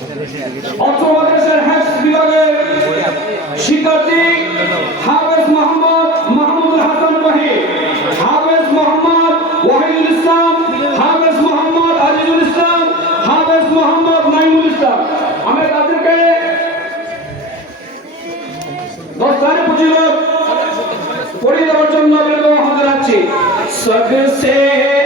অত্র মাদ্রাসার হাফেজ বিভাগের শিক্ষার্থী হাফেজ মোহাম্মদ মাহমুদুল হাসান ওয়াহিদ, হাফেজ মোহাম্মদ ওয়াহিদুল ইসলাম, হাফেজ মোহাম্মদ আজিজুল ইসলাম, হাফেজ মোহাম্মদ নাইমুল ইসলাম। আমি তাদেরকে দস্তানে ফজিলত পড়িয়ে দেওয়ার জন্য হাজির আছি। सबसे